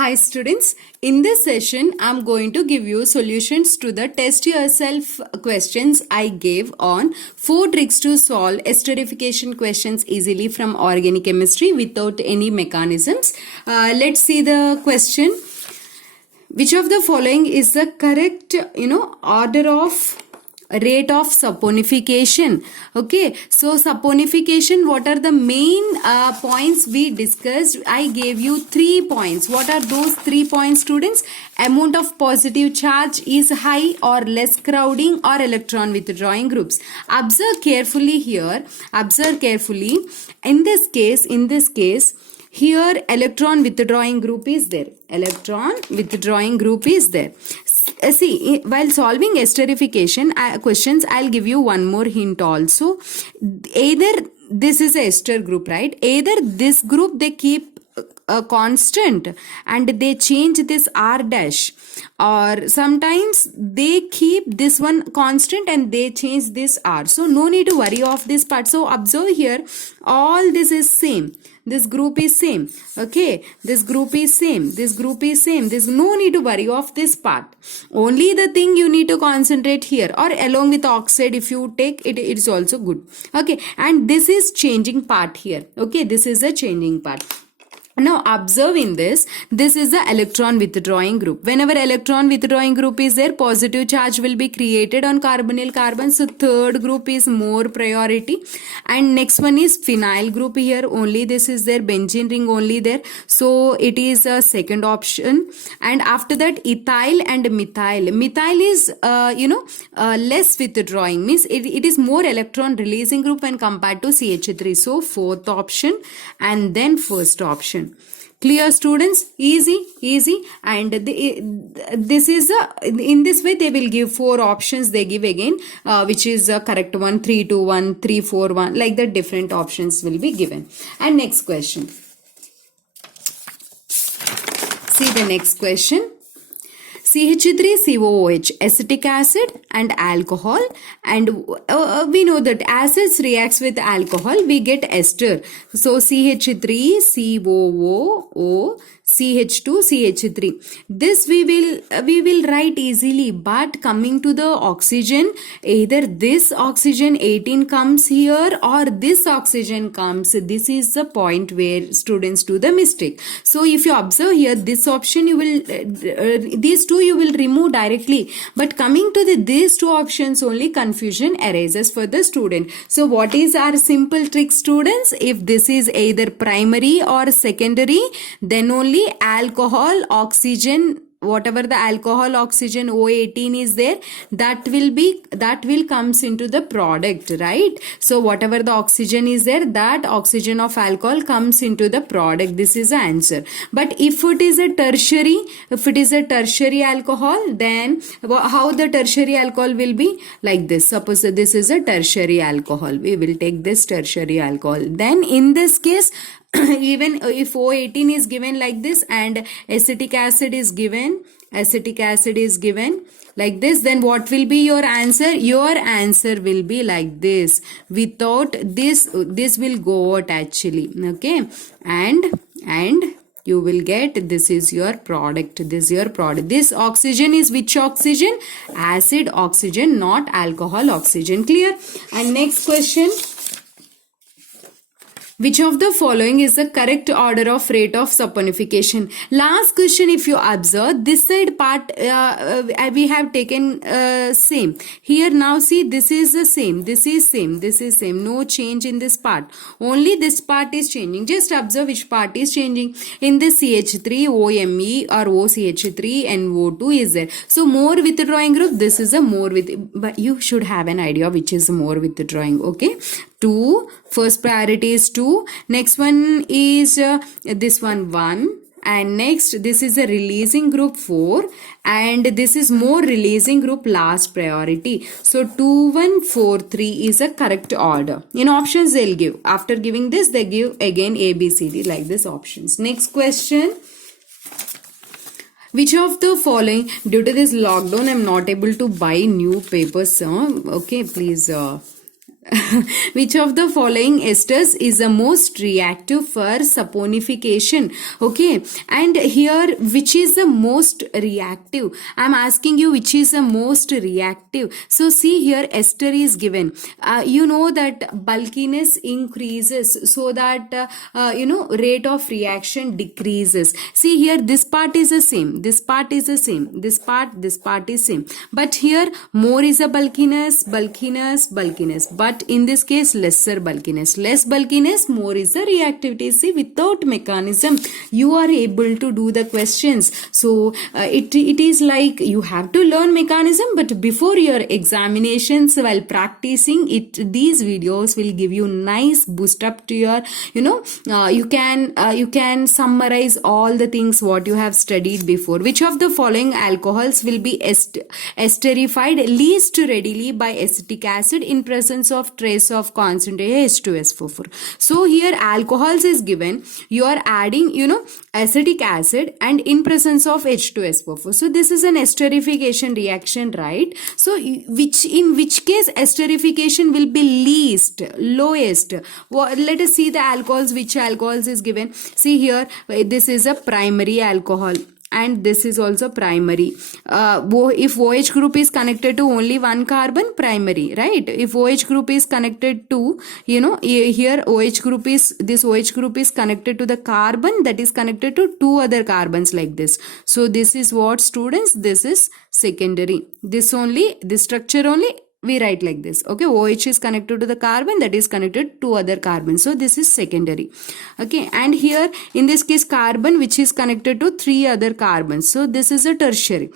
Hi students, in this session I am going to give you solutions to the test yourself questions I gave on 4 tricks to solve esterification questions easily from organic chemistry without any mechanisms. Let's see the question. Which of the following is the correct order of rate of saponification? Okay, so saponification, what are the main points we discussed? I gave you 3 points. What are those 3 points, students? Amount of positive charge is high or less crowding or electron withdrawing groups. Observe carefully here. Observe carefully. In this case, here electron withdrawing group is there. Electron withdrawing group is there. See, while solving esterification questions, I'll give you one more hint also. Either this is a ester group, right? Either this group they keep a constant and they change this R dash, or sometimes they keep this one constant and they change this R. So no need to worry of this part. So observe here, all this is same. This group is same. Okay, this group is same. This group is same. There's no need to worry of this part. Only the thing you need to concentrate here, or along with oxide if you take it, it's also good. Okay, and this is changing part here. Okay, this is a changing part. Now observe in this is the electron withdrawing group. Whenever electron withdrawing group is there, positive charge will be created on carbonyl carbon. So third group is more priority. And next one is phenyl group here. Only this is there, benzene ring only there. So it is a second option. And after that, ethyl and methyl. Methyl is, less withdrawing. Means it is more electron releasing group when compared to CH3. So fourth option and then first option. Clear, students? Easy. And this is in this way they will give 4 options. They give again which is a correct one, 3, 2, 1, 3, 4, 1, like the different options will be given. And next question. See the next question. CH3COOH, acetic acid and alcohol, and we know that acids reacts with alcohol, we get ester. So CH3COOO, CH2CH3. This we will write easily, but coming to the oxygen, either this oxygen 18 comes here or this oxygen comes. This is the point where students do the mistake. So if you observe here, this option you will these two you will remove directly, but coming to these 2 options only confusion arises for the student. So what is our simple trick, students? If this is either primary or secondary, then only alcohol, oxygen, whatever the alcohol, oxygen, O18 is there, that will comes into the product, right? So whatever the oxygen is there, that oxygen of alcohol comes into the product. This is the answer. But if it is a tertiary alcohol, then how the tertiary alcohol will be? Like this. Suppose this is a tertiary alcohol. We will take this tertiary alcohol. Then in this case, even if O18 is given like this and acetic acid is given like this, then what will be your answer? Your answer will be like this. Without this will go out actually. Okay, and you will get, this is your product. This oxygen is which oxygen? Acid oxygen, not alcohol oxygen. Clear? And next question. Which of the following is the correct order of rate of saponification? Last question, if you observe, this side part we have taken same. Here now see, this is the same. This is same. No change in this part. Only this part is changing. Just observe which part is changing. In this CH3, OMe or OCH3 and O2 is there. So more withdrawing group, this is a more with, but you should have an idea which is more withdrawing. Okay. 2, first priority is 2, next one is this one 1, and next this is a releasing group 4, and this is more releasing group last priority. So 2, 1, 4, 3 is a correct order. In options they'll give, after giving this they give again A, B, C, D like this options. Next question. Which of the following, due to this lockdown I'm not able to buy new papers, okay, please which of the following esters is the most reactive for saponification? Okay, and here which is the most reactive? I'm asking you which is the most reactive. So see here, ester is given. You know that bulkiness increases, so that rate of reaction decreases. See here, this part is the same, this part is the same, this part is same, but here more is a bulkiness, but in this case lesser bulkiness, more is the reactivity. See, without mechanism you are able to do the questions. So it is like you have to learn mechanism, but before your examinations, while practicing it, these videos will give you nice boost up to your you can summarize all the things what you have studied before. Which of the following alcohols will be esterified least readily by acetic acid in presence of trace of concentrated H2SO4? So here alcohols is given, you are adding acetic acid and in presence of H2SO4. So this is an esterification reaction, right? So in which case esterification will be least, lowest. Let us see the alcohols, which alcohols is given. See here, this is a primary alcohol and this is also primary. If OH group is connected to only one carbon, primary, right? If OH group is connected to, here OH group is, this OH group is connected to the carbon that is connected to two other carbons like this. So this is what, students? This is secondary. This structure only we write like this. Okay, OH is connected to the carbon that is connected to other carbons, so this is secondary. Okay, and here in this case carbon which is connected to three other carbons, so this is a tertiary.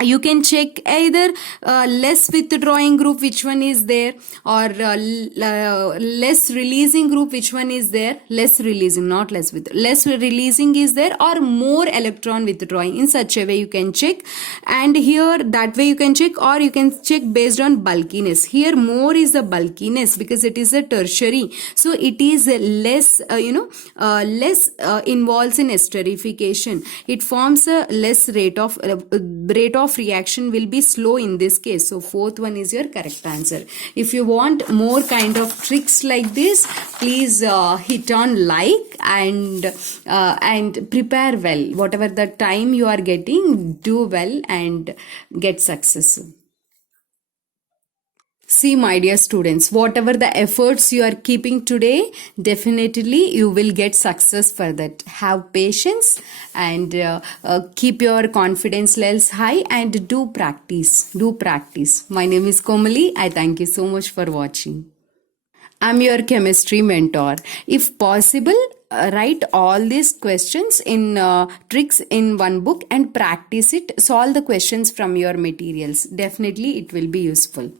You can check either less withdrawing group, which one is there, or less releasing group, which one is there. Less releasing, not less with, less releasing is there, or more electron withdrawing. In such a way you can check, and here that way you can check, or you can check based on bulkiness. Here more is the bulkiness because it is a tertiary, so it is less less involves in esterification. It forms a less rate of reaction will be slow in this case. So fourth one is your correct answer. If you want more kind of tricks like this, please hit on like and prepare well. Whatever the time you are getting, do well and get success. See, my dear students, whatever the efforts you are keeping today, definitely you will get success for that. Have patience and keep your confidence levels high and do practice. Do practice. My name is Komali. I thank you so much for watching. I'm your chemistry mentor. If possible, write all these questions in tricks in one book and practice it. Solve the questions from your materials. Definitely it will be useful.